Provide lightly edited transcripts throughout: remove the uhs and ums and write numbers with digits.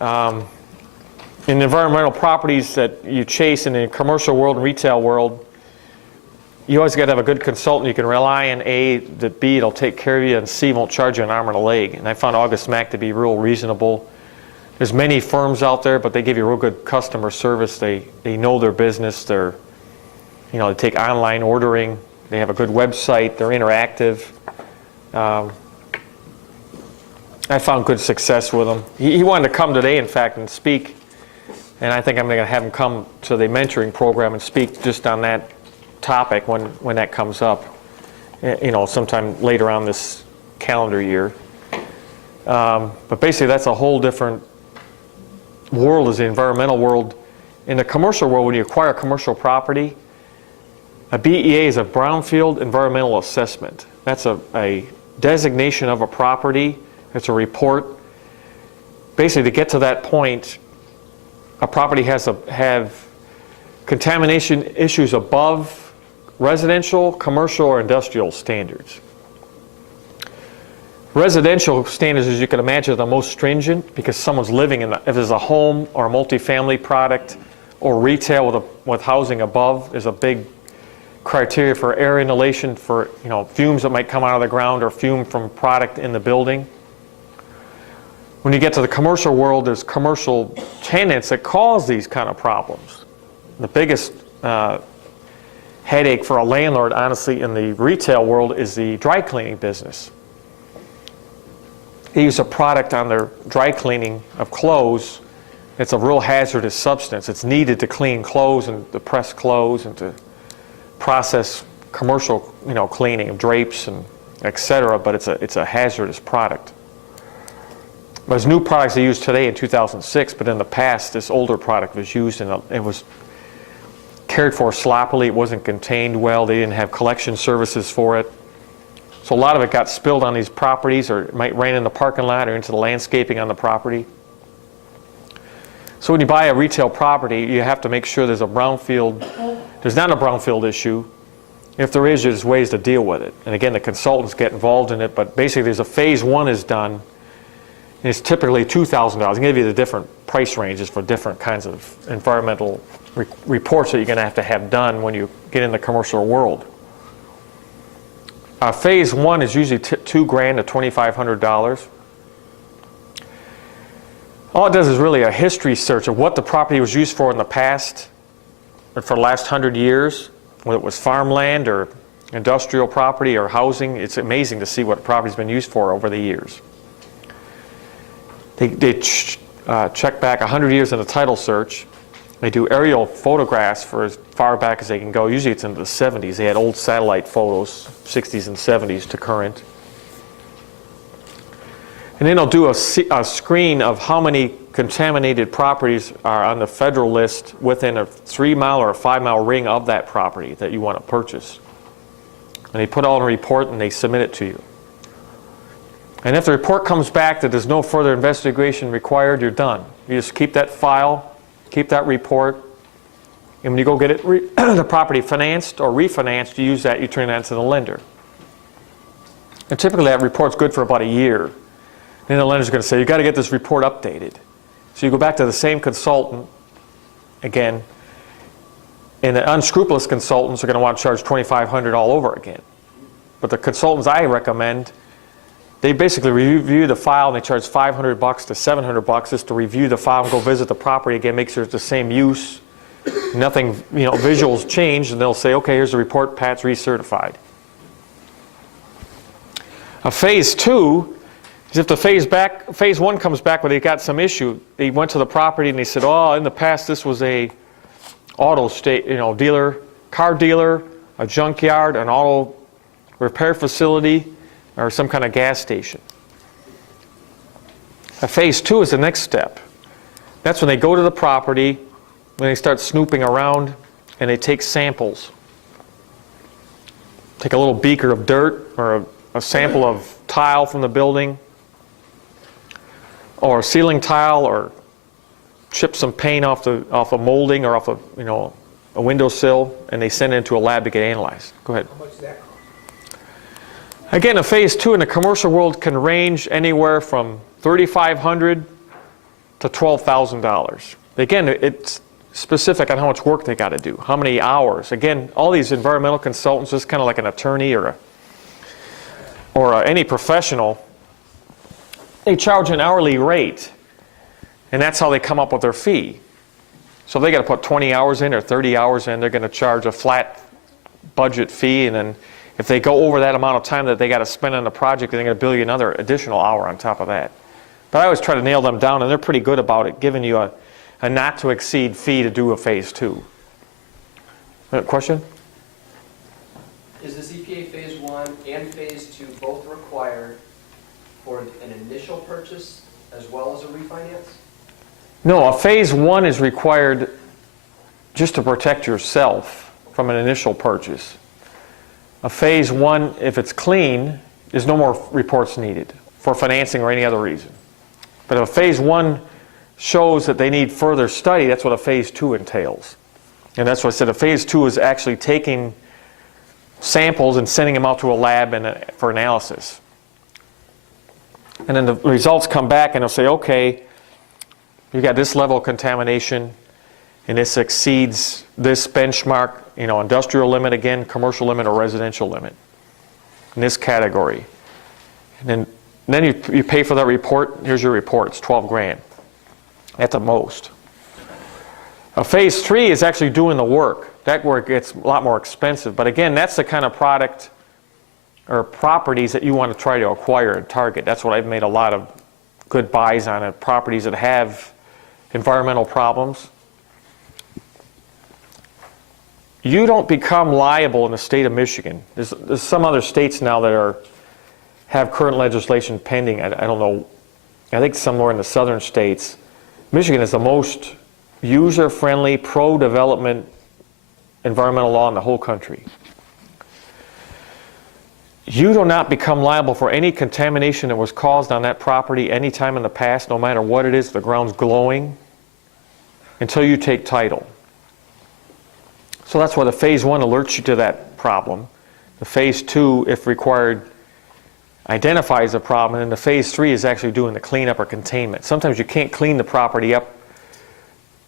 In environmental properties that you chase in the commercial world and retail world, you always got to have a good consultant you can rely on, A, that B, it'll take care of you, and C, won't charge you an arm and a leg. And I found Mac to be real reasonable. There's many firms out there, but they give you real good customer service. They know their business. They take online ordering. They have a good website. They're interactive. I found good success with him. He wanted to come today, in fact, and speak. And I think I'm going to have him come to the mentoring program and speak just on that topic when that comes up, sometime later on this calendar year. But basically, that's a whole different world, is the environmental world. In the commercial world, when you acquire commercial property, a BEA is a Brownfield Environmental Assessment. That's a designation of a property. It's a report. Basically, to get to that point, a property has to have contamination issues above residential, commercial, or industrial standards. Residential standards, as you can imagine, are the most stringent because someone's living in if there's a home or a multifamily product or retail with housing above, there's a big criteria for air inhalation for fumes that might come out of the ground or fume from product in the building. When you get to the commercial world, there's commercial tenants that cause these kind of problems. The biggest headache for a landlord, honestly, in the retail world is the dry cleaning business. They use a product on their dry cleaning of clothes. It's a real hazardous substance. It's needed to clean clothes and to press clothes and to process commercial, cleaning of drapes and etc. But it's a hazardous product. There's new products they use today in 2006, but in the past, this older product was used and it was cared for sloppily. It wasn't contained well. They didn't have collection services for it. So a lot of it got spilled on these properties, or it might rain in the parking lot or into the landscaping on the property. So when you buy a retail property, you have to make sure there's a brownfield. There's not a brownfield issue. If there is, there's ways to deal with it. And again, the consultants get involved in it, but basically there's a phase one is done, and it's typically $2,000. I can give you the different price ranges for different kinds of environmental reports that you're going to have done when you get in the commercial world. Phase one is usually $2,000 to $2,500. All it does is really a history search of what the property was used for in the past, or for the last 100 years, whether it was farmland or industrial property or housing. It's amazing to see what property's been used for over the years. They check back 100 years in the title search. They do aerial photographs for as far back as they can go. Usually it's into the 70s. They had old satellite photos, 60s and 70s to current. And then they'll do a screen of how many contaminated properties are on the federal list within a 3-mile or a 5-mile ring of that property that you want to purchase. And they put all in a report and they submit it to you. And if the report comes back that there's no further investigation required, you're done. You just keep that file, keep that report, and when you go get it the property financed or refinanced, you use that, you turn that to the lender. And typically that report's good for about a year. Then the lender's going to say, you've got to get this report updated. So you go back to the same consultant again, and the unscrupulous consultants are going to want to charge $2,500 all over again. But the consultants I recommend, they basically review the file and they charge $500 to $700 just to review the file and go visit the property again, make sure it's the same use, nothing, visuals changed, and they'll say, okay, here's the report, Pat's recertified. Phase two is if the phase one comes back where they got some issue. They went to the property and they said, oh, in the past this was a auto dealer, car dealer, a junkyard, an auto repair facility, or some kind of gas station. Phase two is the next step. That's when they go to the property, when they start snooping around, and they take samples. Take a little beaker of dirt or a sample of tile from the building, or ceiling tile, or chip some paint off a molding or off a windowsill, and they send it into a lab to get analyzed. Go ahead. How much does that cost? Again, a phase two in the commercial world can range anywhere from $3,500 to $12,000. Again, it's specific on how much work they got to do, how many hours. Again, all these environmental consultants, just kind of like an attorney or any professional, they charge an hourly rate, and that's how they come up with their fee. So if they got to put 20 hours in or 30 hours in, they're going to charge a flat budget fee, and then if they go over that amount of time that they got to spend on the project, they're going to bill you another additional hour on top of that. But I always try to nail them down, and they're pretty good about it, giving you a not to exceed fee to do a phase 2. Question? Is the CPA phase 1 and phase 2 both required for an initial purchase as well as a refinance? No, a phase 1 is required just to protect yourself from an initial purchase. A phase 1, if it's clean, there's no more reports needed for financing or any other reason. But if a phase 1 shows that they need further study, that's what a phase 2 entails. And that's what I said, a phase 2 is actually taking samples and sending them out to a lab for analysis. And then the results come back and they'll say, okay, you got this level of contamination and this exceeds this benchmark, industrial limit again, commercial limit or residential limit in this category. And then you pay for that report. Here's your report. It's 12 grand at the most. A phase 3 is actually doing the work. That work gets a lot more expensive. But again, that's the kind of product or properties that you want to try to acquire and target. That's what I've made a lot of good buys on, properties that have environmental problems. You don't become liable in the state of Michigan. There's some other states now that have current legislation pending. I don't know. I think somewhere in the southern states. Michigan is the most user-friendly, pro-development environmental law in the whole country. You do not become liable for any contamination that was caused on that property any time in the past, no matter what it is, the ground's glowing, until you take title. So that's why the phase 1 alerts you to that problem. The phase 2, if required, identifies the problem, and then the phase 3 is actually doing the cleanup or containment. Sometimes you can't clean the property up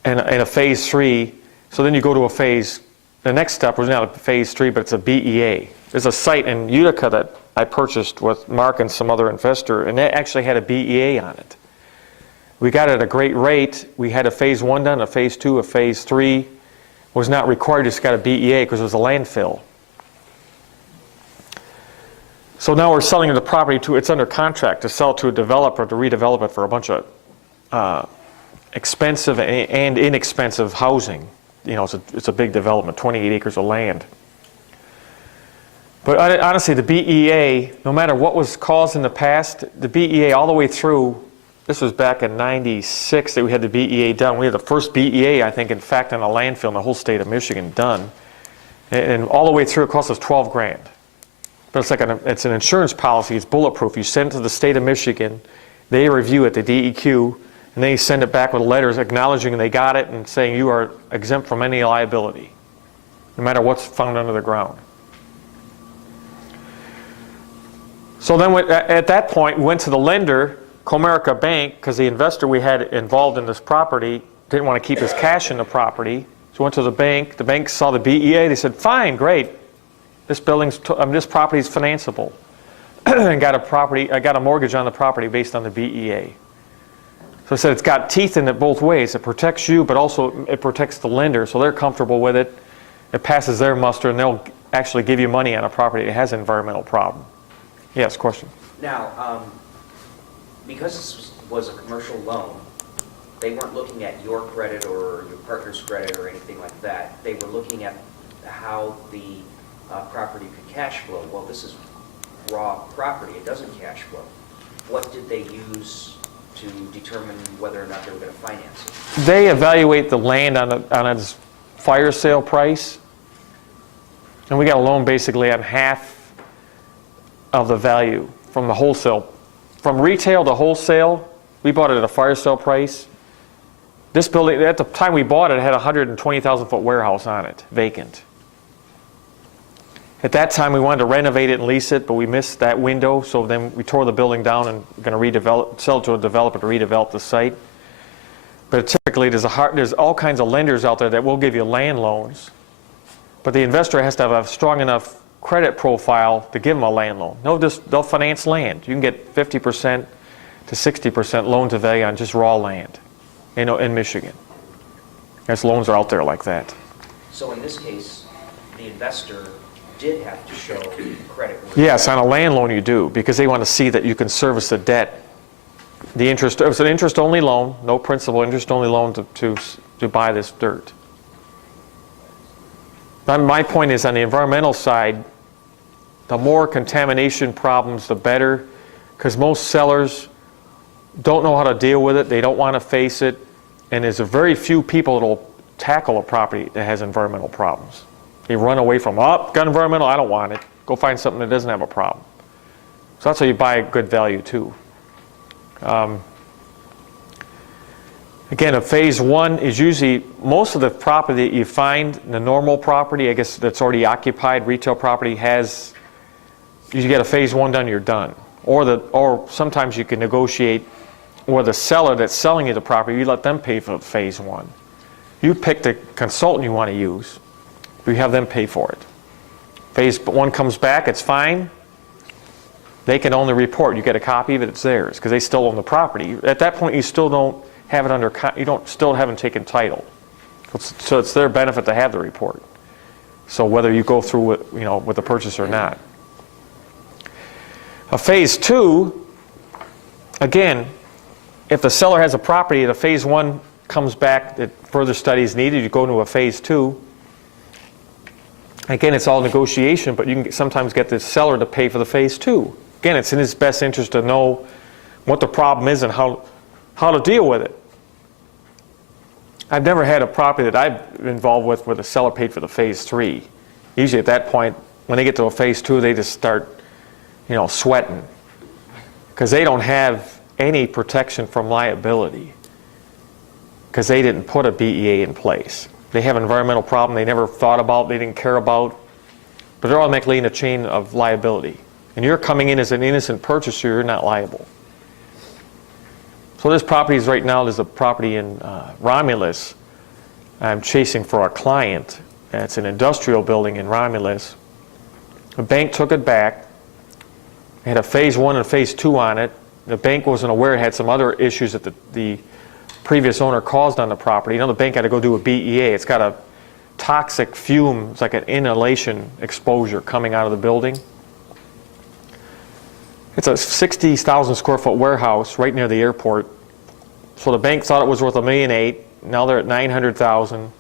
in a phase 3, so then you go to the next step was not a phase 3, but it's a BEA. There's a site in Utica that I purchased with Mark and some other investor, and it actually had a BEA on it. We got it at a great rate. We had a phase 1 done, a phase 2, a phase 3. Was not required, just got a BEA because it was a landfill. So now we're selling the property it's under contract to sell to a developer to redevelop it for a bunch of expensive and inexpensive housing. It's a big development, 28 acres of land. But honestly, the BEA, no matter what was caused in the past, the BEA all the way through, this was back in '96 that we had the BEA done. We had the first BEA, I think, in fact, in a landfill in the whole state of Michigan done. And all the way through, it cost us 12 grand. But it's an insurance policy. It's bulletproof. You send it to the state of Michigan. They review it, the DEQ, and they send it back with letters acknowledging they got it and saying you are exempt from any liability, no matter what's found under the ground. So then at that point, we went to the lender, Comerica Bank, because the investor we had involved in this property didn't want to keep his cash in the property. So we went to the bank. The bank saw the BEA. They said, fine, great. This property is financeable. And I got a mortgage on the property based on the BEA. So I said it's got teeth in it both ways. It protects you, but also it protects the lender, so they're comfortable with it. It passes their muster, and they'll actually give you money on a property that has an environmental problem. Yes, question? Now, because this was a commercial loan, they weren't looking at your credit or your partner's credit or anything like that. They were looking at how the property could cash flow. Well, this is raw property. It doesn't cash flow. What did they use to determine whether or not they were going to finance it? They evaluate the land on its fire sale price. And we got a loan basically on half of the value from the wholesale. From retail to wholesale, we bought it at a fire sale price. This building, at the time we bought it, had a 120,000 foot warehouse on it, vacant. At that time, we wanted to renovate it and lease it, but we missed that window, so then we tore the building down and we're going to sell it to a developer to redevelop the site. But typically, there's all kinds of lenders out there that will give you land loans. But the investor has to have a strong enough credit profile to give them a land loan. They'll finance land. You can get 50% to 60% loan to value on just raw land, in Michigan. There's loans are out there like that. So in this case, the investor did have to show credit. Yes, on a land loan you do, because they want to see that you can service the debt. The interest, it's an interest-only loan, no principal, interest-only loan to buy this dirt. My point is, on the environmental side, the more contamination problems, the better, because most sellers don't know how to deal with it, they don't want to face it, and there's a very few people that will tackle a property that has environmental problems. They run away from, got environmental, I don't want it. Go find something that doesn't have a problem. So that's how you buy good value too. Again, a phase one is usually, most of the property that you find, the normal property, I guess that's already occupied, retail property has, you get a phase one done, you're done. Or sometimes you can negotiate where the seller that's selling you the property, you let them pay for phase one. You pick the consultant you want to use, you have them pay for it. Phase one comes back, it's fine. They can own the report. You get a copy of it, it's theirs, because they still own the property. At that point, you still don't have it under, still haven't taken title. So it's their benefit to have the report. So whether you go through with the purchase or not. A phase two, again, if the seller has a property, the phase one comes back that further study is needed, you go into a phase two. Again, it's all negotiation, but you can sometimes get the seller to pay for the phase two. Again, it's in his best interest to know what the problem is and how to deal with it. I've never had a property that I've been involved with where the seller paid for the phase three. Usually at that point, when they get to a phase two, they just start, sweating, because they don't have any protection from liability, because they didn't put a BEA in place. They have an environmental problem they never thought about, they didn't care about, but they're automatically in a chain of liability. And you're coming in as an innocent purchaser, you're not liable. So this property is right now, there's a property in Romulus I'm chasing for a client. It's an industrial building in Romulus. The bank took it back. It had a phase one and phase two on it. The bank wasn't aware it had some other issues that the previous owner caused on the property. The bank had to go do a BEA. It's got a toxic fume, it's like an inhalation exposure coming out of the building. It's a 60,000 square foot warehouse right near the airport. So the bank thought it was worth $1.8 million. Now they're at $900,000.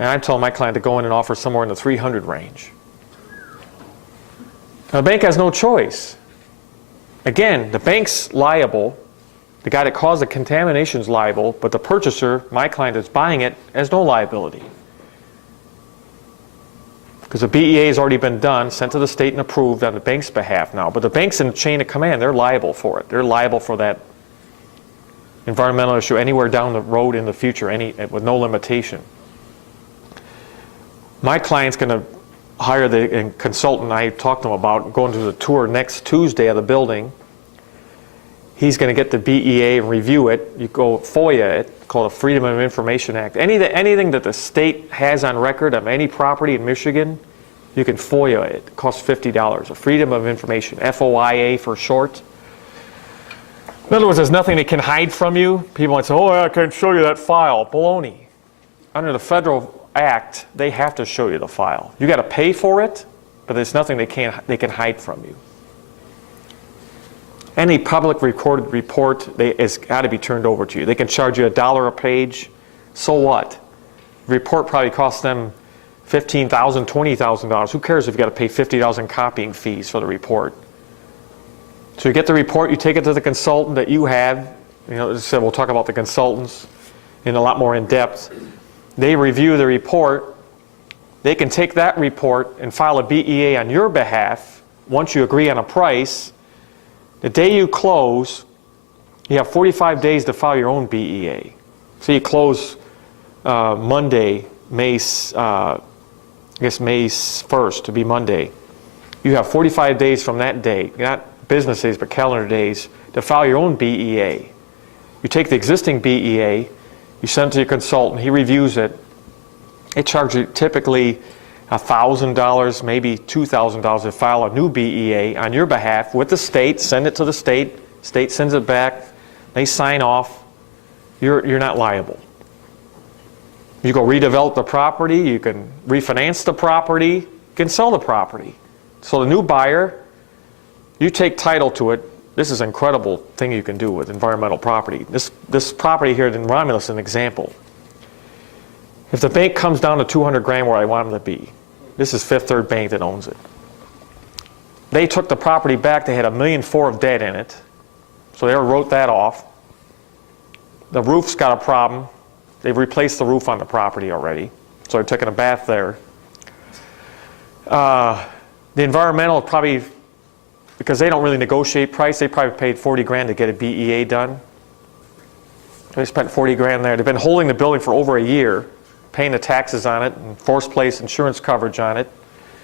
And I told my client to go in and offer somewhere in the $300,000 range. Now the bank has no choice. Again, the bank's liable. The guy that caused the contamination is liable, but the purchaser, my client that's buying it, has no liability. Because the BEA has already been done, sent to the state and approved on the bank's behalf now. But the bank's in the chain of command. They're liable for it. They're liable for that environmental issue anywhere down the road in the future, with no limitation. My client's going to hire the consultant I talked to him about, going to the tour next Tuesday of the building. He's going to get the BEA and review it. You go FOIA it, called the Freedom of Information Act. Anything that the state has on record of any property in Michigan, you can FOIA it. It costs $50. A Freedom of Information, FOIA for short. In other words, there's nothing they can hide from you. People might say, I can't show you that file. Baloney. Under the federal act, they have to show you the file. You got to pay for it, but there's nothing they can hide from you. Any public recorded report has got to be turned over to you. They can charge you $1 a page. So what? The report probably costs them $15,000, $20,000. Who cares if you got to pay $50 in copying fees for the report? So you get the report, you take it to the consultant that you have. As I said, we'll talk about the consultants in a lot more in depth. They review the report. They can take that report and file a BEA on your behalf once you agree on a price. The day you close, you have 45 days to file your own BEA. So you close Monday, May 1st to be Monday. You have 45 days from that day, not business days, but calendar days, to file your own BEA. You take the existing BEA, You send it to your consultant, he reviews it. They charge you typically $1,000, maybe $2,000 to file a new BEA on your behalf with the state, send it to the state, state sends it back, they sign off, you're not liable. You go redevelop the property, you can refinance the property, you can sell the property. So the new buyer, you take title to it. This is an incredible thing you can do with environmental property. This property here in Romulus is an example. If the bank comes down to 200 grand where I want them to be, this is Fifth Third Bank that owns it. They took the property back, they had $1.4 million of debt in it, so they wrote that off. The roof's got a problem. They've replaced the roof on the property already, so they're taking a bath there. The environmental probably, because they don't really negotiate price, they probably paid 40 grand to get a BEA done. They spent 40 grand there. They've been holding the building for over a year, paying the taxes on it and forced place insurance coverage on it,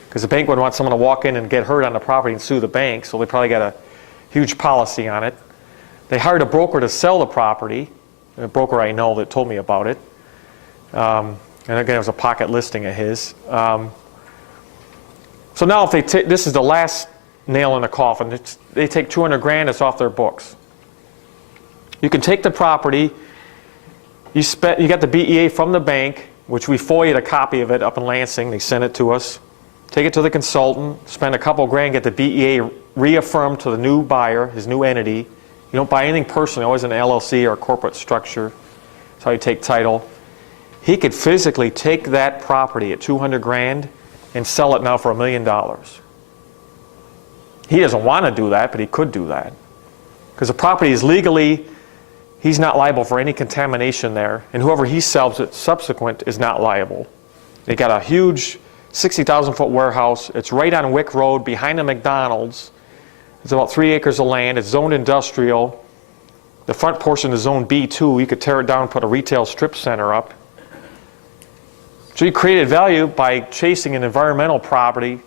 because the bank would want someone to walk in and get hurt on the property and sue the bank, so they probably got a huge policy on it. They hired a broker to sell the property, a broker I know that told me about it. And again, it was a pocket listing of his. So now if they take, this is the last nail in the coffin, they take 200 grand, it's off their books. You can take the property, you got the BEA from the bank, which we FOIA'd a copy of it up in Lansing, they sent it to us. Take it to the consultant, spend a couple grand, get the BEA reaffirmed to the new buyer, his new entity. You don't buy anything personally, always an LLC or a corporate structure. That's how you take title. He could physically take that property at 200 grand and sell it now for $1 million. He doesn't want to do that, but he could do that. Because the property is legally, he's not liable for any contamination there, and whoever he sells it subsequent is not liable. They got a huge 60,000 foot warehouse. It's right on Wick Road behind the McDonald's. It's about 3 acres of land. It's zoned industrial. The front portion is zoned B2. You could tear it down and put a retail strip center up. So you created value by chasing an environmental property.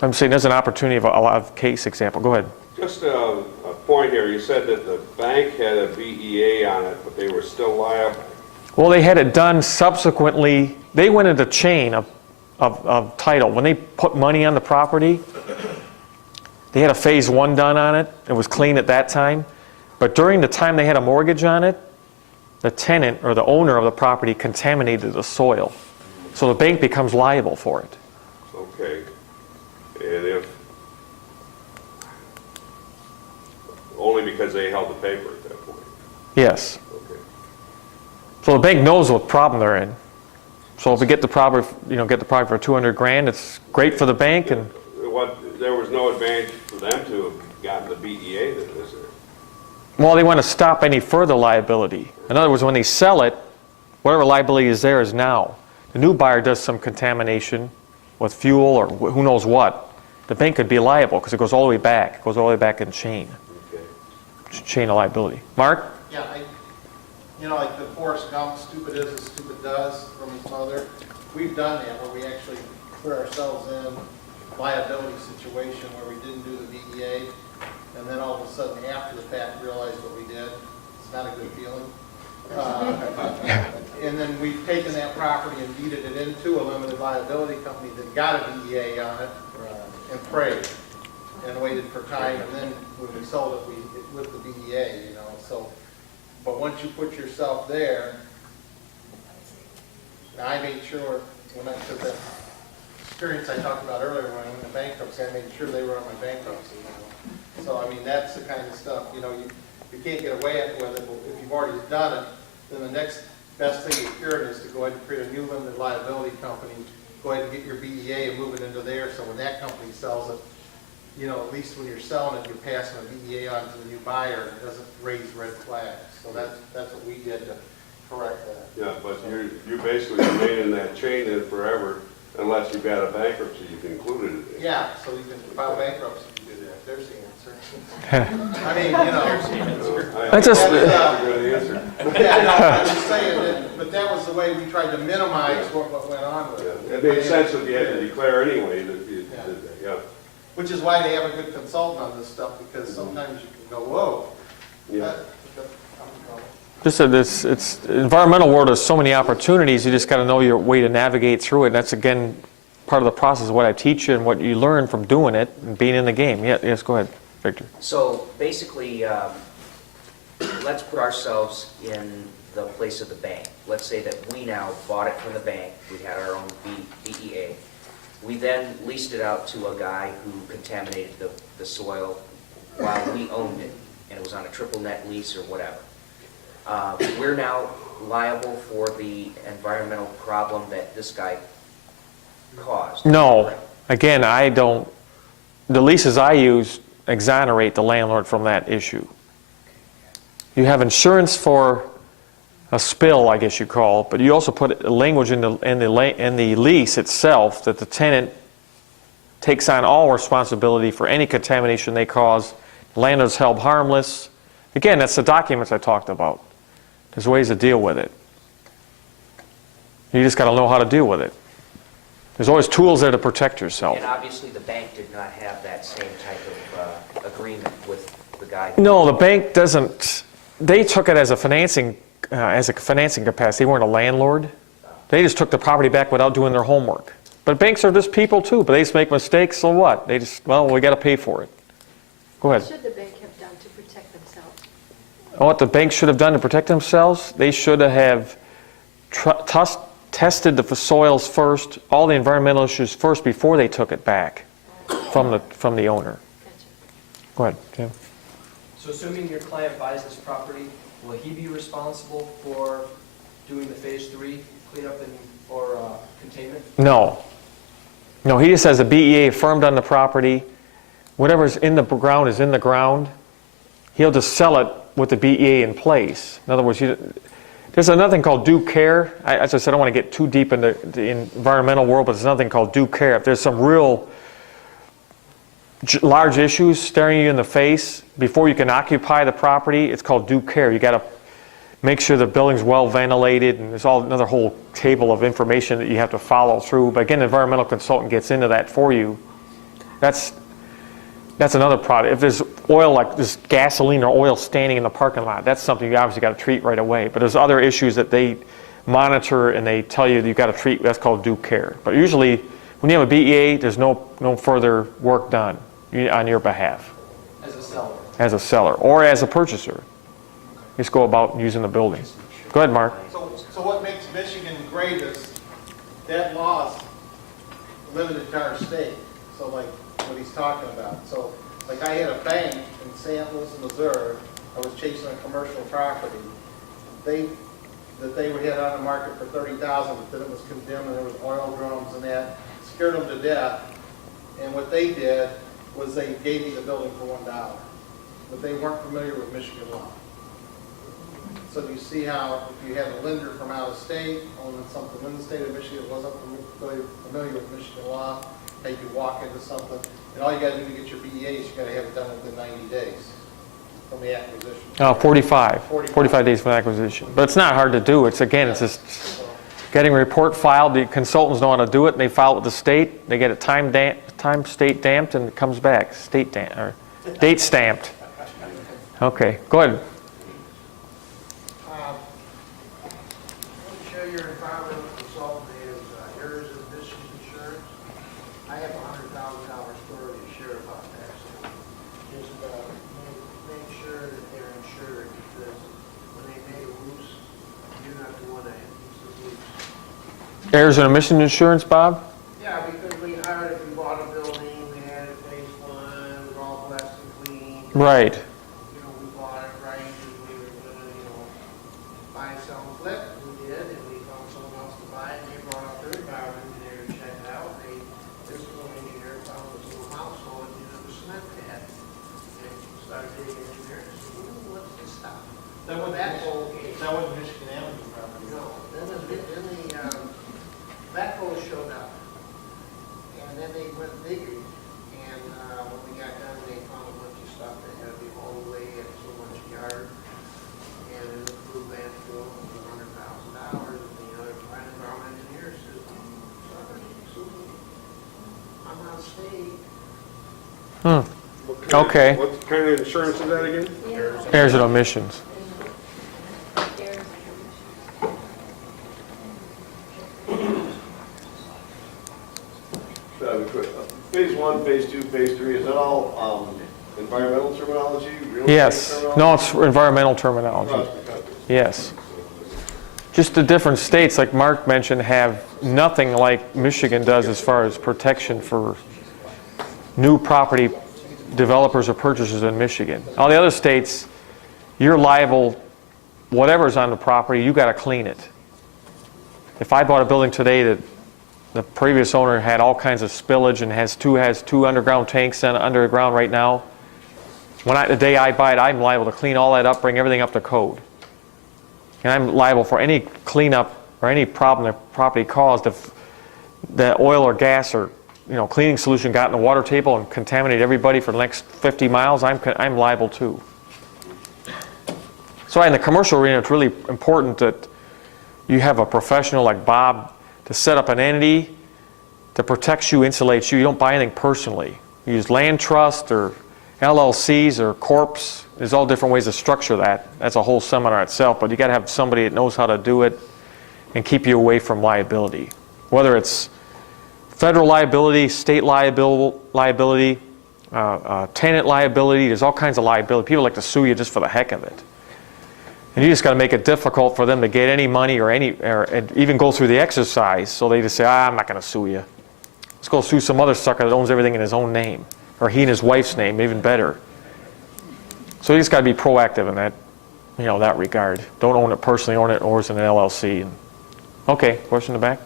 I'm saying there's an opportunity of a live case example. Go ahead. Just a point here. You said that the bank had a BEA on it, but they were still liable. Well, they had it done subsequently. They went into chain of title. When they put money on the property, they had a phase 1 done on it. It was clean at that time. But during the time they had a mortgage on it, the tenant or the owner of the property contaminated the soil. So the bank becomes liable for it. Okay. And if, only because they held the paper at that point. Yes. Okay. So the bank knows what problem they're in. So if we get the property, get the property for 200 grand, it's great for the bank. And There was no advantage for them to have gotten the BEA then, is there? well, they want to stop any further liability. In other words, when they sell it, whatever liability is there is now. The new buyer does some contamination with fuel or who knows what. The bank could be liable because it goes all the way back. It goes all the way back in chain. Okay. Chain of liability. Mark? Yeah, like the Forrest Gump, stupid is as stupid does from his mother. We've done that where we actually put ourselves in a liability situation where we didn't do the BEA, and then all of a sudden after the fact realized what we did. It's not a good feeling. And then we've taken that property and deeded it into a limited liability company that got a BEA on it and prayed and waited for time, and then when we sold it, with the BEA, so. But once you put yourself there, I made sure, because that experience I talked about earlier when I went into bankruptcy, I made sure they were on my bankruptcy. So, I mean, that's the kind of stuff, you can't get away with it. If you've already done it, then the next best thing to cure it is to go ahead and create a new limited liability company, go ahead and get your BEA and move it into there, so when that company sells it, at least when you're selling it, you're passing a BEA on to the new buyer, and it doesn't raise red flags. So that's what we did to correct that. Yeah, but you basically remain in that chain then forever unless you've got a bankruptcy you've included it in. Yeah, so you can file bankruptcy if you do that. There's the answer. I mean, That's just, That's a good answer. Yeah, no, I'm just saying that, but that was the way we tried to minimize what went on with it. Yeah, it made sense if you had to declare anyway that you did that, yeah. Which is why they have a good consultant on this stuff, because sometimes you can go, whoa. Yeah. Just that it's environmental world, there's so many opportunities, you just got to know your way to navigate through it. And that's, again, part of the process of what I teach you and what you learn from doing it and being in the game. Yeah, yes, go ahead, Victor. So basically, let's put ourselves in the place of the bank. Let's say that we now bought it from the bank, we had our own BEA. We then leased it out to a guy who contaminated the soil while we owned it, and it was on a triple net lease or whatever. We're now liable for the environmental problem that this guy caused. No, again, the leases I use exonerate the landlord from that issue. You have insurance for a spill, I guess you call it, but you also put language in the lease itself that the tenant takes on all responsibility for any contamination they cause. The landlord's held harmless. Again, that's the documents I talked about. There's ways to deal with it. You just got to know how to deal with it. There's always tools there to protect yourself. And obviously, the bank did not have that same type of agreement with the guy. No, the bank doesn't. They took it as a financing capacity. They weren't a landlord. They just took the property back without doing their homework. But banks are just people too. But they just make mistakes. So what? They just, well, we got to pay for it. Go ahead. What should the bank have done to protect themselves? What the bank should have done to protect themselves? They should have tested the soils first, all the environmental issues first before they took it back from the owner. Gotcha. Go ahead, Tim. So assuming your client buys this property, will he be responsible for doing the phase 3 cleanup or containment? No. No, he just has a BEA affirmed on the property. Whatever's in the ground is in the ground. He'll just sell it with the BEA in place. In other words, there's another thing called due care. As I said, I don't want to get too deep into the environmental world, but there's another thing called due care. If there's some real large issues staring you in the face before you can occupy the property, it's called due care. You got to make sure the building's well ventilated, and there's another whole table of information that you have to follow through. But again, the environmental consultant gets into that for you. That's another product. If there's oil, like there's gasoline or oil standing in the parking lot, that's something you obviously got to treat right away. But there's other issues that they monitor and they tell you that you've got to treat. That's called due care. But usually, when you have a BEA, there's no further work done on your behalf. As a seller? As a seller or as a purchaser. You just go about using the building. Go ahead, Mark. So what makes Michigan great is that law's limited to our state. So like what he's talking about. So like I had a bank in St. Louis, Missouri. I was chasing a commercial property. They had on the market for $30,000, but then it was condemned and there was oil drums and that. Scared them to death. And what they did was they gave me the building for $1. But they weren't familiar with Michigan law. So do you see how if you had a lender from out of state owning something in the state of Michigan that wasn't familiar with Michigan law, how you could walk into something, and all you got to do to get your BEAs, you got to have it done within 90 days from the acquisition. 45 days from acquisition. But it's not hard to do. It's just getting a report filed. The consultants know how to do it, and they file it with the state. They get it time state damped, and it comes back date stamped. Okay, go ahead. Let me show your environmental consultant is areas of emissions insurance. I have $100,000 story to share about that. So just make sure that they're insured because when they make a loose, you're not the one that needs the loose. Errors and emission insurance, Bob? Yeah, because we hired, if we bought a building, we had it phase 1, it was all blessed and clean. Right. You know, we bought it right, and we were gonna, buy, sell, and flip. We did, and we found someone else to buy it, and they brought up their environment engineer to check it out. This little engineer found this little house on, the cement pad, and started digging engineering. I said, what's this stuff? That wasn't Okay. that wasn't Michigan Avenue property. No, then the backhoe showed up, and then they went digging, and when we got done, they found a bunch of stuff that had to be hauled away at so much yard, and it approved landfill was $100,000, and the other environmental engineer says, sorry, Susan, I'm not state. Okay. What kind of insurance is that again? Errors and omissions. phase 2, phase 3, is that all environmental terminology? Real estate Yes. terminology? No, it's environmental terminology. Across the country. Yes. Just the different states, like Mark mentioned, have nothing like Michigan does as far as protection for new property developers or purchasers in Michigan. All the other states, you're liable, whatever's on the property, you got to clean it. If I bought a building today that the previous owner had all kinds of spillage and has two underground tanks underground right now, the day I buy it, I'm liable to clean all that up, bring everything up to code. And I'm liable for any cleanup or any problem the property caused if the oil or gas or cleaning solution got in the water table and contaminated everybody for the next 50 miles, I'm liable too. So in the commercial arena, it's really important that you have a professional like Bob to set up an entity that protects you, insulates you. You don't buy anything personally. You use land trust or LLCs or corps. There's all different ways to structure that. That's a whole seminar itself, but you got to have somebody that knows how to do it and keep you away from liability. Whether it's federal liability, state liability, tenant liability, there's all kinds of liability. People like to sue you just for the heck of it. And you just got to make it difficult for them to get any money or even go through the exercise. So they just say, I'm not going to sue you. Let's go sue some other sucker that owns everything in his own name, or he and his wife's name, even better. So you just got to be proactive in that, that regard. Don't own it personally, own it or as an LLC. Okay, question in the back?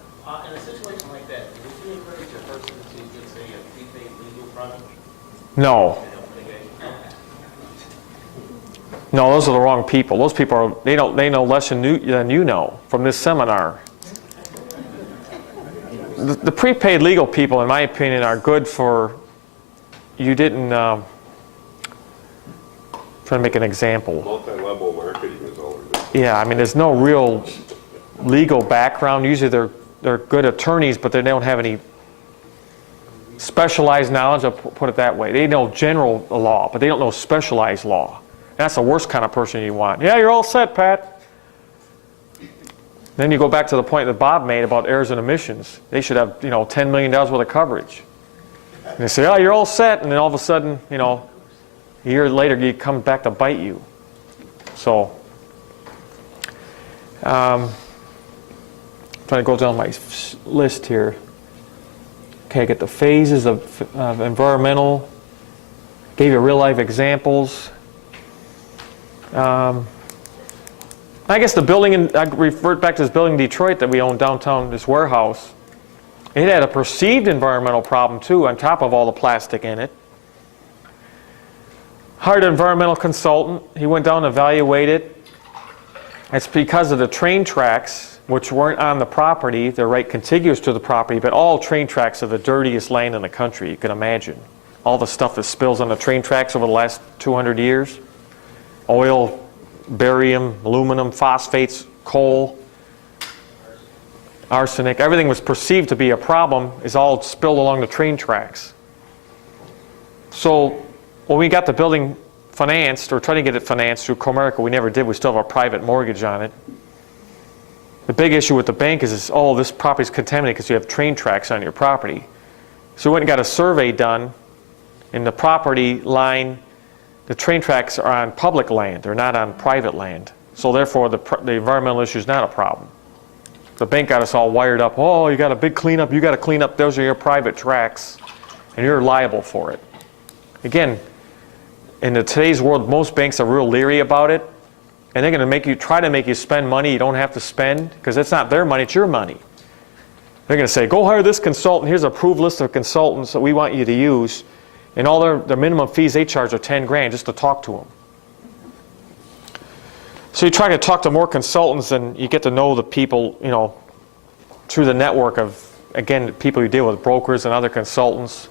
In a situation like that, would you encourage a person to get, say, a prepaid legal product? No. No, those are the wrong people. Those people they know less than you know from this seminar. The prepaid legal people, in my opinion, are good for. You didn't. Trying to make an example. Multi-level marketing is all it is. Yeah, I mean, there's no real legal background. Usually, they're good attorneys, but they don't have any specialized knowledge. I'll put it that way. They know general law, but they don't know specialized law. That's the worst kind of person you want. Yeah, you're all set, Pat. Then you go back to the point that Bob made about errors and omissions. They should have, $10 million worth of coverage. And they say, oh, you're all set, and then all of a sudden, a year later, you come back to bite you. So, trying to go down my list here. Okay, I get the phases of environmental. Gave you real-life examples. I guess the building, I revert back to this building in Detroit that we own downtown, this warehouse. It had a perceived environmental problem too, on top of all the plastic in it. Hired an environmental consultant. He went down and evaluated it. It's because of the train tracks, which weren't on the property. They're right contiguous to the property, but all train tracks are the dirtiest land in the country, you can imagine. All the stuff that spills on the train tracks over the last 200 years. Oil, barium, aluminum, phosphates, coal, arsenic, everything was perceived to be a problem is all spilled along the train tracks. So when we got the building financed, or tried to get it financed through Comerica, we never did, we still have a private mortgage on it. The big issue with the bank is oh, this property's contaminated because you have train tracks on your property. So we went and got a survey done in the property line. The train tracks are on public land. They're not on private land. So therefore, the environmental issue is not a problem. The bank got us all wired up. Oh, you got a big cleanup. You got to clean up. Those are your private tracks, and you're liable for it. Again, in today's world, most banks are real leery about it, and they're going to try to make you spend money you don't have to spend, because it's not their money, it's your money. They're going to say, go hire this consultant. Here's an approved list of consultants that we want you to use. And all their minimum fees they charge are 10 grand just to talk to them. So you try to talk to more consultants and you get to know the people, through the network of, again, people you deal with, brokers and other consultants.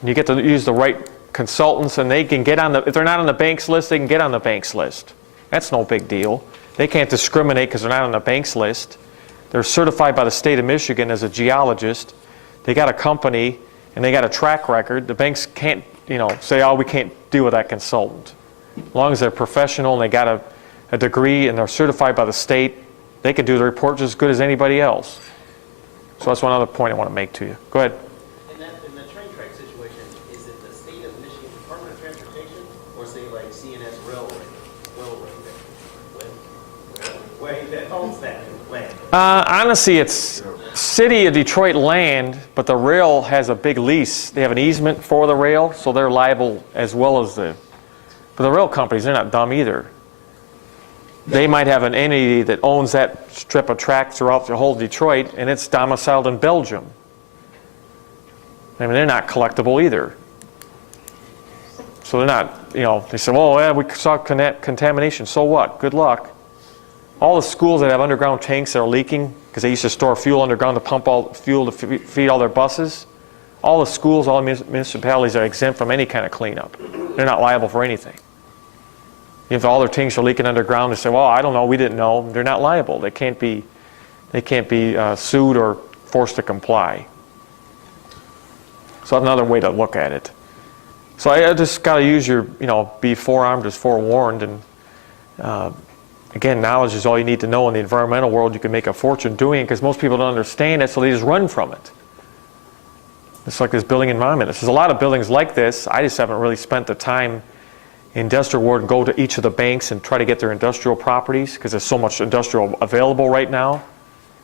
And you get to use the right consultants, and they can get on if they're not on the bank's list, they can get on the bank's list. That's no big deal. They can't discriminate because they're not on the bank's list. They're certified by the state of Michigan as a geologist. They got a company. And they got a track record. The banks can't, say, oh, we can't deal with that consultant. As long as they're professional and they got a degree and they're certified by the state, they can do the report just as good as anybody else. So that's one other point I want to make to you. Go ahead. In the train track situation, is it say like CNS Railway, that owns that land. Honestly, it's City of Detroit land, but the rail has a big lease. They have an easement for the rail, so they're liable as well as the... But the rail companies, they're not dumb either. They might have an entity that owns that strip of track throughout the whole Detroit, and it's domiciled in Belgium. I mean, they're not collectible either. So they're not, they say, well, yeah, we saw contamination. So what? Good luck. All the schools that have underground tanks that are leaking, because they used to store fuel underground to pump all fuel to feed all their buses, all the schools, all the municipalities are exempt from any kind of cleanup. They're not liable for anything. If all their tanks are leaking underground, they say, well, I don't know, we didn't know. They're not liable. They can't be sued or forced to comply. So that's another way to look at it. So I just got to use your, be forearmed as forewarned. And again, knowledge is all you need to know in the environmental world. You can make a fortune doing it because most people don't understand it, so they just run from it. It's like this building environment. There's a lot of buildings like this. I just haven't really spent the time in industrial world and go to each of the banks and try to get their industrial properties because there's so much industrial available right now.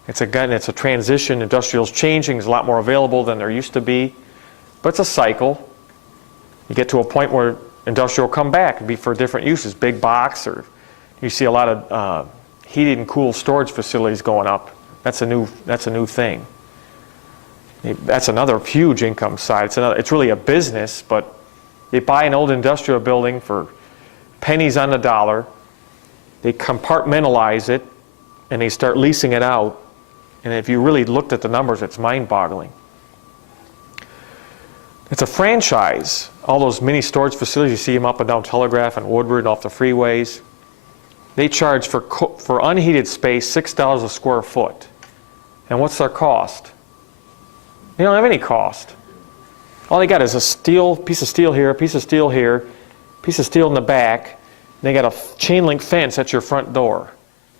It's a transition. Industrial's changing. There's a lot more available than there used to be. But it's a cycle. You get to a point where industrial will come back and be for different uses, big box, or you see a lot of heated and cool storage facilities going up. That's a new thing. That's another huge income side. It's really a business, but they buy an old industrial building for pennies on the dollar. They compartmentalize it, and they start leasing it out. And if you really looked at the numbers, it's mind-boggling. It's a franchise. All those mini storage facilities, you see them up and down Telegraph and Woodward and off the freeways. They charge for unheated space $6 a square foot. And what's their cost? They don't have any cost. All they got is a piece of steel here, a piece of steel here, piece of steel in the back, and they got a chain link fence at your front door.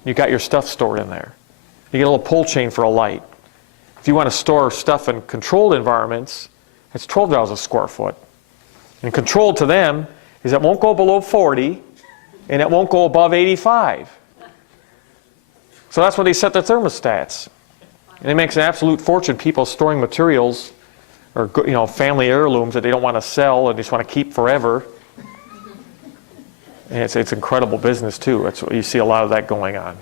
You got your stuff stored in there. You get a little pull chain for a light. If you want to store stuff in controlled environments, it's $12 a square foot. And controlled to them is it won't go below 40 and it won't go above 85. So that's where they set their thermostats. And it makes an absolute fortune, people storing materials or family heirlooms that they don't want to sell and just want to keep forever. And it's incredible business too. You see a lot of that going on.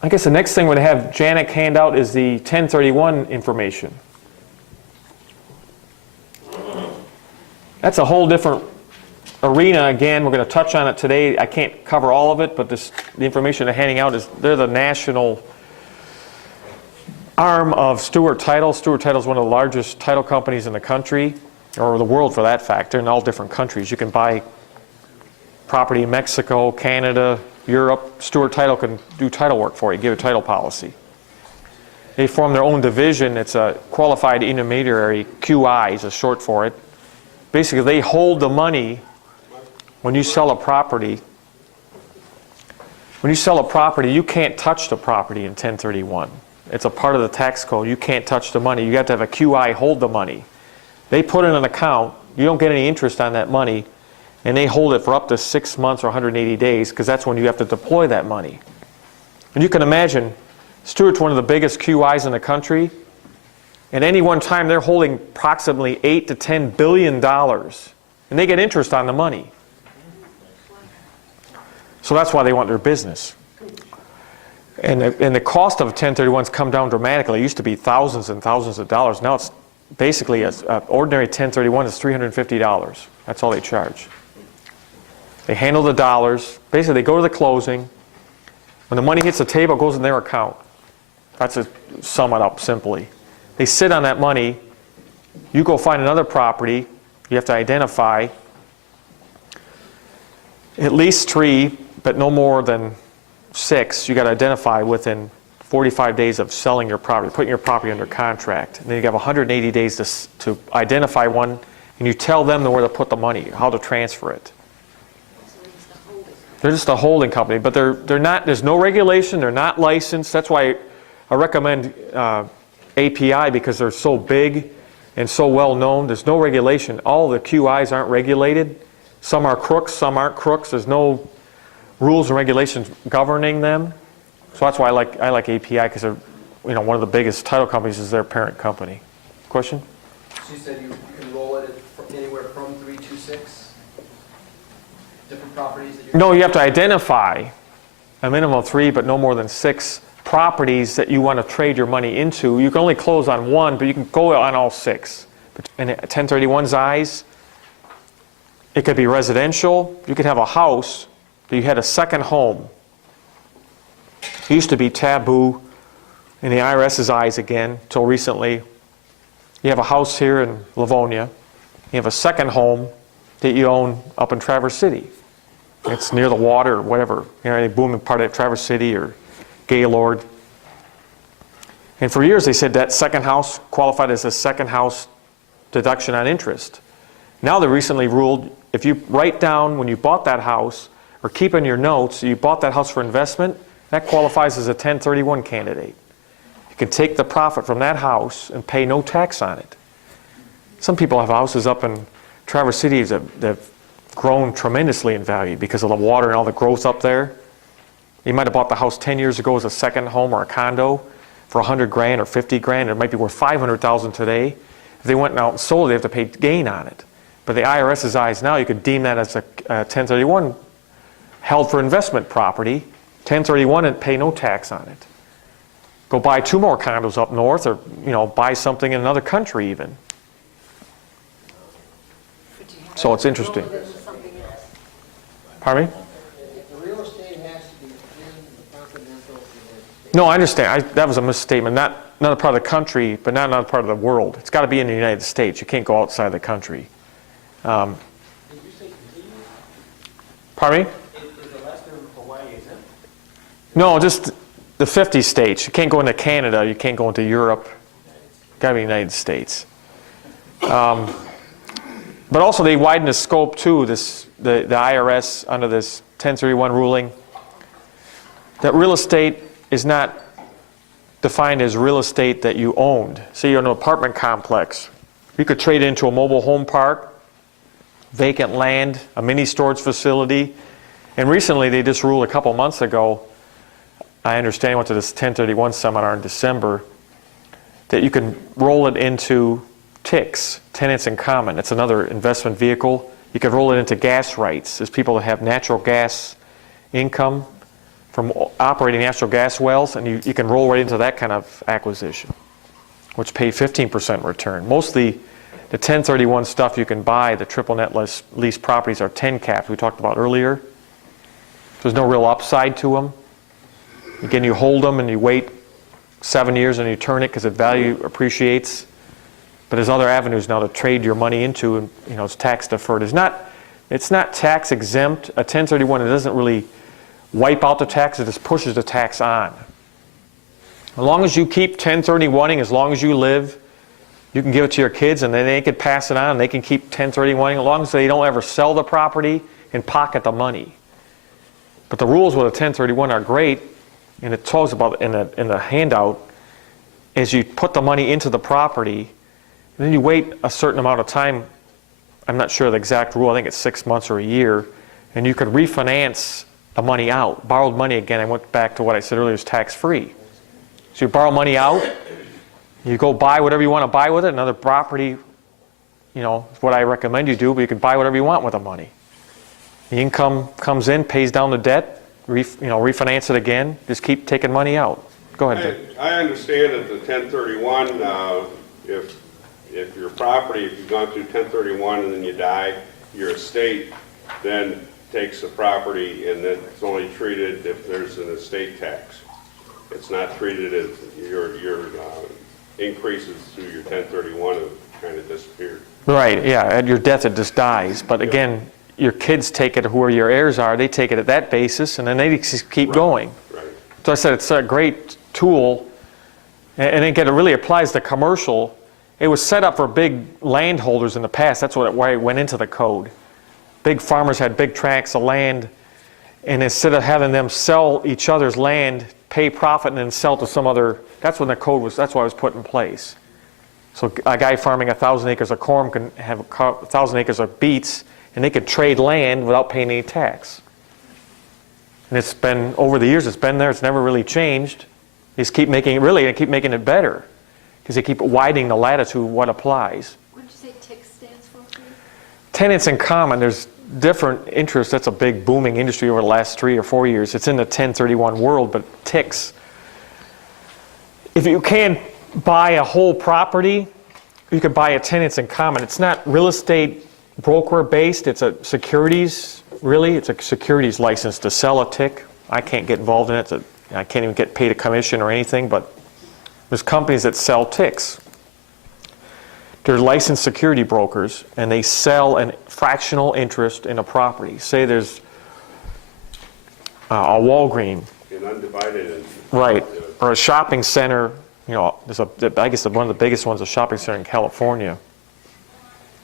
I guess the next thing we're going to have Janik hand out is the 1031 information. That's a whole different arena. Again, we're going to touch on it today. I can't cover all of it, but the information they're handing out is they're the national arm of Stewart Title. Stewart Title is one of the largest title companies in the country, or the world for that factor, in all different countries. You can buy property in Mexico, Canada, Europe. Stewart Title can do title work for you, give a title policy. They form their own division. It's a qualified intermediary, QI is a short for it. Basically, they hold the money when you sell a property. When you sell a property, you can't touch the property in 1031. It's a part of the tax code. You can't touch the money. You have to have a QI hold the money. They put in an account. You don't get any interest on that money. And they hold it for up to 6 months or 180 days because that's when you have to deploy that money. And you can imagine, Stewart's one of the biggest QIs in the country. At any one time, they're holding approximately $8 to $10 billion. And they get interest on the money. So that's why they want their business. And the cost of 1031's come down dramatically. It used to be thousands and thousands of dollars. Now it's basically, an ordinary 1031 is $350. That's all they charge. They handle the dollars. Basically, they go to the closing. When the money hits the table, it goes in their account. That's to sum it up simply. They sit on that money. You go find another property. You have to identify at least 3, but no more than 6. You got to identify within 45 days of selling your property, putting your property under contract. And then you have 180 days to identify one, and you tell them where to put the money, how to transfer it. They're just a holding company, but they're not. There's no regulation. They're not licensed. That's why I recommend API, because they're so big and so well-known, there's no regulation. All the QIs aren't regulated. Some are crooks, some aren't crooks. There's no rules and regulations governing them. So that's why I like API, because they're, one of the biggest title companies is their parent company. Question? So you said you can roll it from anywhere from 3 to 6 different properties that you're... No, you have to identify a minimum of 3, but no more than 6 properties that you want to trade your money into. You can only close on 1, but you can go on all 6. In 1031's eyes, it could be residential. You could have a house, but you had a second home. It used to be taboo in the IRS's eyes again, till recently. You have a house here in Livonia. You have a second home that you own up in Traverse City. It's near the water or whatever, a booming part of Traverse City or Gaylord. And for years they said that second house qualified as a second house deduction on interest. Now they recently ruled if you write down when you bought that house or keep in your notes you bought that house for investment, that qualifies as a 1031 candidate. You can take the profit from that house and pay no tax on it. Some people have houses up in Traverse City that have grown tremendously in value because of the water and all the growth up there. You might have bought the house 10 years ago as a second home or a condo for $100,000 or $50,000. It might be worth $500,000 today. If they went out and sold it, they have to pay gain on it. But the IRS's eyes now, you could deem that as a 1031 held for investment property, 1031 and pay no tax on it. Go buy 2 more condos up north, or buy something in another country even. So it's interesting. Pardon me? The real estate has to be in the continental. No, I understand. That was a misstatement. Not a part of the country, but not another part of the world. It's got to be in the United States. You can't go outside the country. Did you say continue? Pardon me? Is the last term Hawaii exempt? No, just the 50 states. You can't go into Canada. You can't go into Europe. Got to be the United States. But also they widened the scope too, the IRS under this 1031 ruling, that real estate is not defined as real estate that you owned. Say you're in an apartment complex. You could trade it into a mobile home park, vacant land, a mini storage facility. And recently they just ruled a couple months ago, I understand, I went to this 1031 seminar in December, that you can roll it into TICs, tenants in common. It's another investment vehicle. You can roll it into gas rights. There's people that have natural gas income from operating natural gas wells, and you can roll right into that kind of acquisition, which pay 15% return. Mostly the 1031 stuff you can buy, the triple net lease properties are 10 caps we talked about earlier. There's no real upside to them. Again, you hold them and you wait 7 years and you turn it because the value appreciates. But there's other avenues now to trade your money into, and it's tax deferred. It's not tax exempt. A 1031, it doesn't really wipe out the tax, it just pushes the tax on. As long as you keep 1031ing, as long as you live, you can give it to your kids and then they can pass it on. They can keep 1031ing as long as they don't ever sell the property and pocket the money. But the rules with a 1031 are great, and it talks about in the handout, as you put the money into the property, and then you wait a certain amount of time. I'm not sure the exact rule. I think it's 6 months or a year. And you could refinance the money out. Borrowed money, again, I went back to what I said earlier, is tax-free. So you borrow money out. You go buy whatever you want to buy with it. Another property, is what I recommend you do. But you can buy whatever you want with the money. The income comes in, pays down the debt, refinance it again. Just keep taking money out. Go ahead, Dick. I understand that the 1031, if your property, if you've gone through 1031 and then you die, your estate then takes the property and then it's only treated if there's an estate tax. It's not treated as your increases through your 1031 have kind of disappeared. Right, yeah, at your death it just dies. But again, your kids take it, who your heirs are, they take it at that basis and then they just keep going. Right. So I said it's a great tool, and again, it really applies to commercial. It was set up for big landholders in the past. That's why it went into the code. Big farmers had big tracts of land, And instead of having them sell each other's land, pay profit, and then sell to some other, that's when the code was, that's why it was put in place. So a guy farming 1,000 acres of corn can have 1,000 acres of beets, and they could trade land without paying any tax. And it's been, over the years, it's been there, it's never really changed. They just keep making it, really, they keep making it better, because they keep widening the latitude of what applies. What did you say TIC stands for, please? Tenants in common, there's different interests. That's a big booming industry over the last 3 or 4 years. It's in the 1031 world, but TICs. If you can't buy a whole property, you could buy a tenants in common. It's not real estate broker based, it's a securities, really. It's a securities license to sell a TIC. I can't get involved in it. I can't even get paid a commission or anything, but there's companies that sell TICs. They're licensed security brokers, and they sell a fractional interest in a property. Say there's a Walgreens, In undivided and. right, or a shopping center. You know, there's I guess one of the biggest ones, a shopping center in California.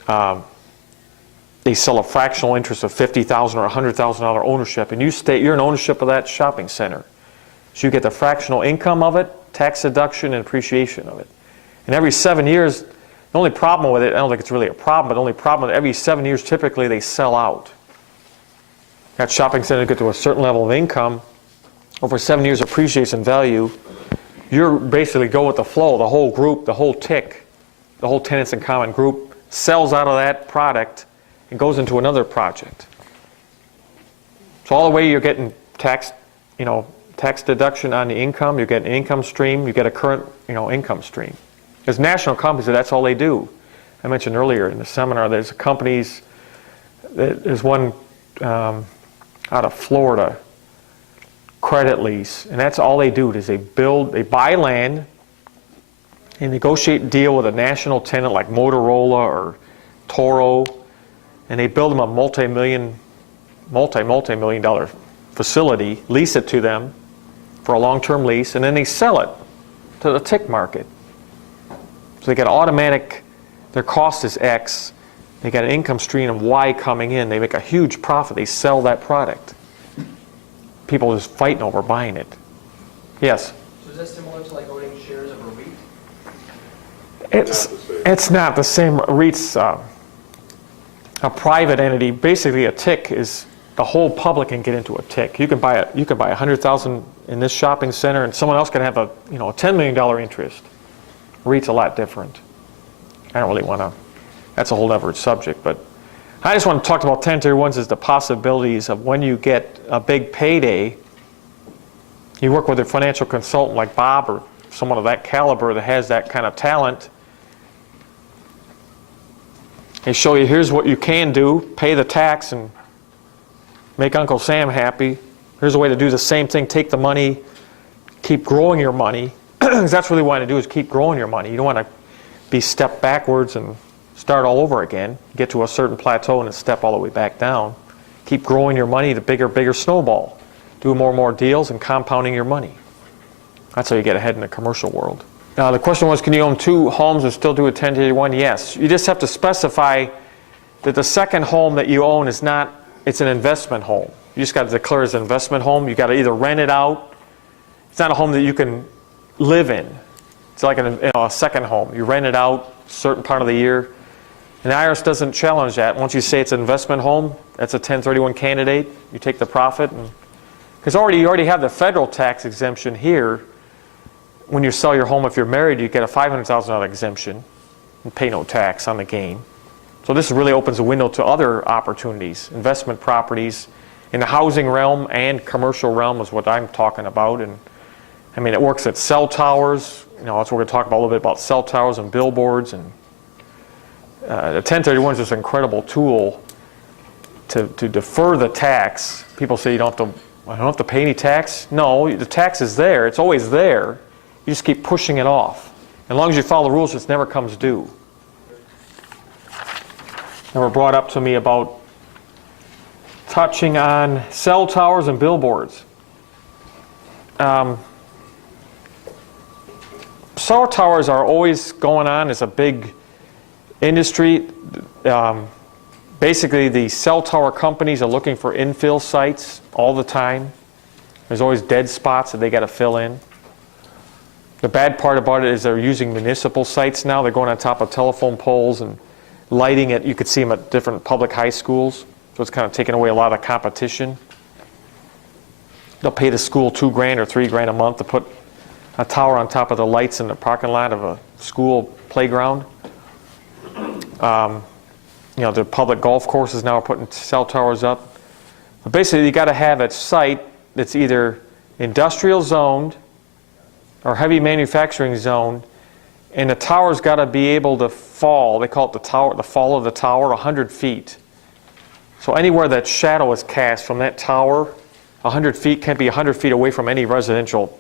They sell a fractional interest of $50,000 or $100,000 ownership, and you're in ownership of that shopping center. So you get the fractional income of it, tax deduction, and appreciation of it. And every 7 years, the only problem with it, I don't think it's really a problem, but the only problem with it, every 7 years, typically they sell out. That shopping center get to a certain level of income, over 7 years appreciates in value. You're basically go with the flow. The whole group, the whole TIC, the whole tenants in common group sells out of that product and goes into another project. So all the way you're getting tax deduction on the income, you're getting an income stream, you get a current, income stream. There's national companies that's all they do. I mentioned earlier in the seminar, there's companies, there's one out of Florida, credit lease, and that's all they do is they buy land and negotiate a deal with a national tenant like Motorola or Toro, and they build them a multi-million dollar facility, lease it to them for a long-term lease, and then they sell it to the TIC market. So they get automatic, their cost is X, they got an income stream of Y coming in, they make a huge profit, they sell that product. People are just fighting over buying it. Yes? So is that similar to like owning shares of a REIT? It's not the same. REIT's a private entity. Basically, a TIC is the whole public can get into a TIC. You can buy $100,000 in this shopping center, and someone else can have a $10 million interest. REIT's a lot different. I don't really want to. That's a whole other subject, but I just want to talk about 1031s as the possibilities of when you get a big payday. You work with a financial consultant like Bob or someone of that caliber that has that kind of talent. They show you, here's what you can do, pay the tax and make Uncle Sam happy. Here's a way to do the same thing, take the money, keep growing your money. Because that's what you want to do, is keep growing your money. You don't want to be step backwards and start all over again. Get to a certain plateau and then step all the way back down. Keep growing your money, the bigger snowball. Do more and more deals and compounding your money. That's how you get ahead in the commercial world. Now the question was, can you own 2 homes and still do a 1031? Yes. You just have to specify that the second home that you own is not, it's an investment home. You just got to declare it as an investment home. You got to either rent it out. It's not a home that you can live in. It's like a second home. You rent it out a certain part of the year. And the IRS doesn't challenge that. Once you say it's an investment home, that's a 1031 candidate. You take the profit. Because you already have the federal tax exemption here. When you sell your home, if you're married, you get a $500,000 exemption and pay no tax on the gain. So this really opens a window to other opportunities, investment properties in the housing realm and commercial realm is what I'm talking about. And I mean, it works at cell towers. That's what we're going to talk about a little bit about cell towers and billboards. And the 1031 is this incredible tool to defer the tax. People say I don't have to pay any tax. No, the tax is there. It's always there. You just keep pushing it off. As long as you follow the rules, it never comes due. They were brought up to me about touching on cell towers and billboards. Cell towers are always going on. It's a big industry. Basically, the cell tower companies are looking for infill sites all the time. There's always dead spots that they got to fill in. The bad part about it is they're using municipal sites now. They're going on top of telephone poles and lighting it. You could see them at different public high schools. So it's kind of taking away a lot of competition. They'll pay the school $2,000 or $3,000 a month to put a tower on top of the lights in the parking lot of a school playground. The public golf courses now are putting cell towers up. But basically, you got to have a site that's either industrial zoned or heavy manufacturing zoned, and the tower's got to be able to fall. They call it the fall of the tower, 100 feet. So anywhere that shadow is cast from that tower, 100 feet can't be 100 feet away from any residential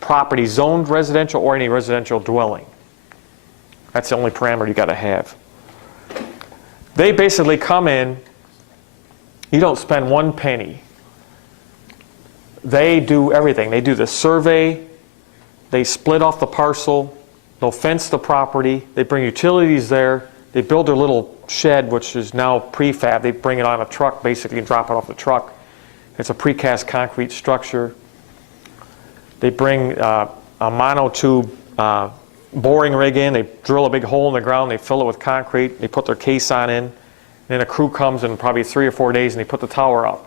property, zoned residential or any residential dwelling. That's the only parameter you got to have. They basically come in, you don't spend one penny. They do everything. They do the survey, they split off the parcel, they'll fence the property, they bring utilities there, they build their little shed, which is now prefab. They bring it on a truck basically and drop it off the truck. It's a precast concrete structure. They bring a monotube boring rig in, they drill a big hole in the ground, they fill it with concrete, they put their case on in, and then a crew comes in probably 3 or 4 days and they put the tower up.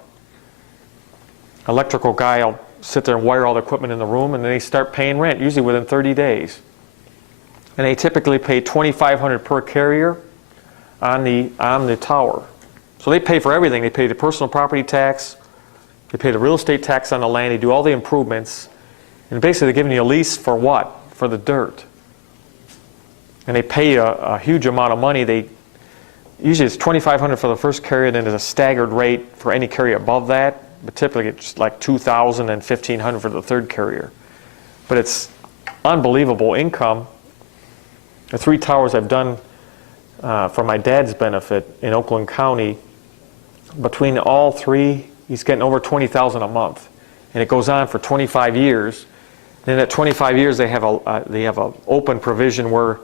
Electrical guy will sit there and wire all the equipment in the room, and then they start paying rent, usually within 30 days. And they typically pay $2,500 per carrier on the tower. So they pay for everything. They pay the personal property tax, they pay the real estate tax on the land, they do all the improvements, and basically they're giving you a lease for what? For the dirt. And they pay a huge amount of money. Usually it's $2,500 for the first carrier, then there's a staggered rate for any carrier above that, but typically it's like $2,000 and $1,500 for the third carrier. But it's unbelievable income. The 3 towers I've done for my dad's benefit in Oakland County, between all 3, he's getting over $20,000 a month. And it goes on for 25 years. Then at 25 years, they have a open provision where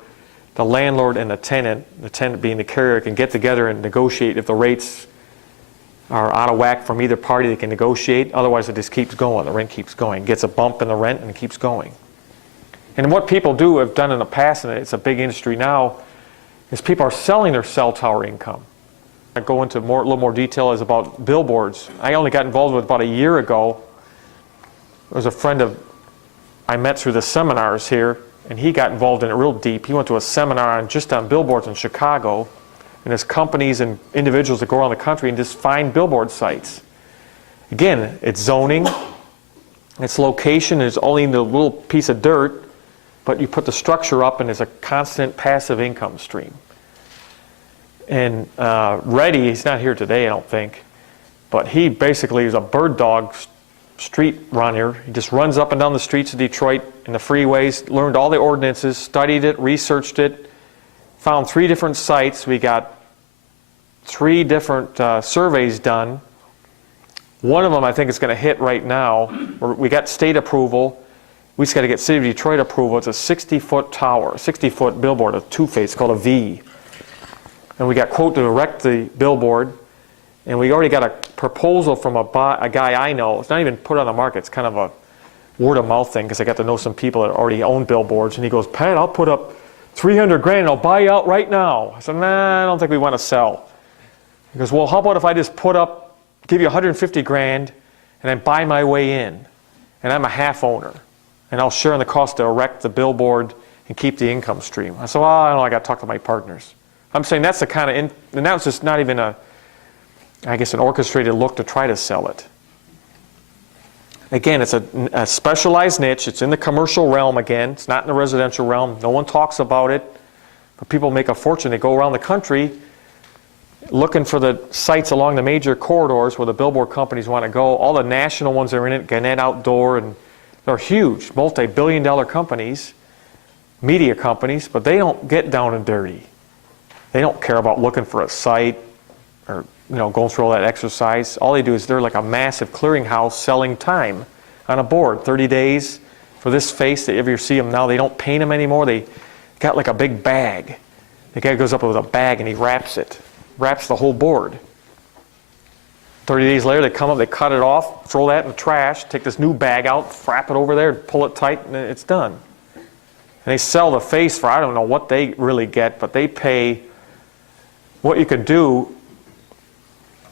the landlord and the tenant being the carrier, can get together and negotiate. If the rates are out of whack from either party, they can negotiate. Otherwise, it just keeps going. The rent keeps going. It gets a bump in the rent and it keeps going. And what people have done in the past, and it's a big industry now, is people are selling their cell tower income. I go into a little more detail is about billboards. I only got involved with about a year ago. There was a friend I met through the seminars here, and he got involved in it real deep. He went to a seminar just on billboards in Chicago, and there's companies and individuals that go around the country and just find billboard sites. Again, it's zoning, it's location, it's only the little piece of dirt, but you put the structure up and there's a constant passive income stream. And Reddy, he's not here today, I don't think, but he basically is a bird dog street runner. He just runs up and down the streets of Detroit and the freeways, learned all the ordinances, studied it, researched it, found 3 different sites. We got 3 different surveys done. One of them I think is going to hit right now. We got state approval. We just got to get City of Detroit approval. It's a 60-foot tower, 60-foot billboard, a 2-face, called a V. And we got quote to erect the billboard. And we already got a proposal from a guy I know. It's not even put on the market. It's kind of a word-of-mouth thing because I got to know some people that already own billboards. And he goes, Pat, I'll put up $300,000 and I'll buy you out right now. I said, nah, I don't think we want to sell. He goes, well, how about if I just give you $150,000 and then buy my way in? And I'm a half owner. And I'll share in the cost to erect the billboard and keep the income stream. I said, well, I don't know, I got to talk to my partners. I'm saying that's the kind of, and that was just not even an orchestrated look to try to sell it. Again, it's a specialized niche. It's in the commercial realm again. It's not in the residential realm. No one talks about it. But people make a fortune. They go around the country looking for the sites along the major corridors where the billboard companies want to go. All the national ones are in it, Gannett Outdoor, and they're huge, multi-billion-dollar companies, media companies, but they don't get down and dirty. They don't care about looking for a site or going through all that exercise. All they do is they're like a massive clearinghouse selling time on a board. 30 days for this face. If you see them now, they don't paint them anymore. They got like a big bag. The guy goes up with a bag and he wraps it. wraps the whole board. 30 days later, they come up, they cut it off, throw that in the trash, take this new bag out, wrap it over there, pull it tight, and it's done. And they sell the face for, I don't know what they really get, but they pay what you could do,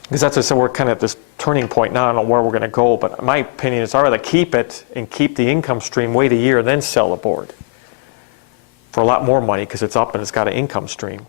because that's what I said, we're kind of at this turning point now, I don't know where we're going to go, but my opinion is I'd rather keep it and keep the income stream, wait a year, and then sell the board for a lot more money because it's up and it's got an income stream.